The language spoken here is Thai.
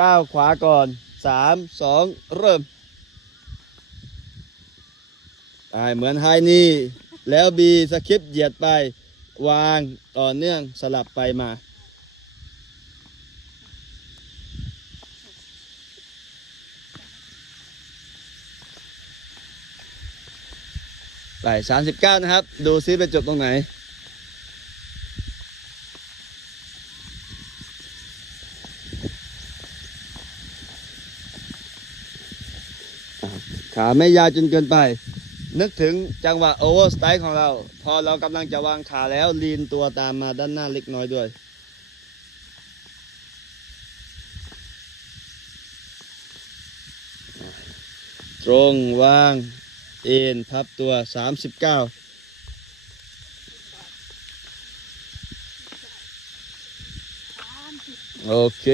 ก้าวขวาก่อนสามสองเริ่มไปเหมือนไฮนี่ แล้วบีสคริปต์เหยียดไป วางต่อเนื่องสลับไปมา ไปสามสิบเก้านะครับ ดูซิไปจบตรงไหน ขาไม่ยาวจนเกินไป นึกถึงจังหวะโอเวอร์สไตล์ของเรา พอเรากำลังจะวางขาแล้วลีนตัวตามมาด้านหน้าเล็กน้อยด้วย ตรงวางเอ็นพับตัว 39โอเค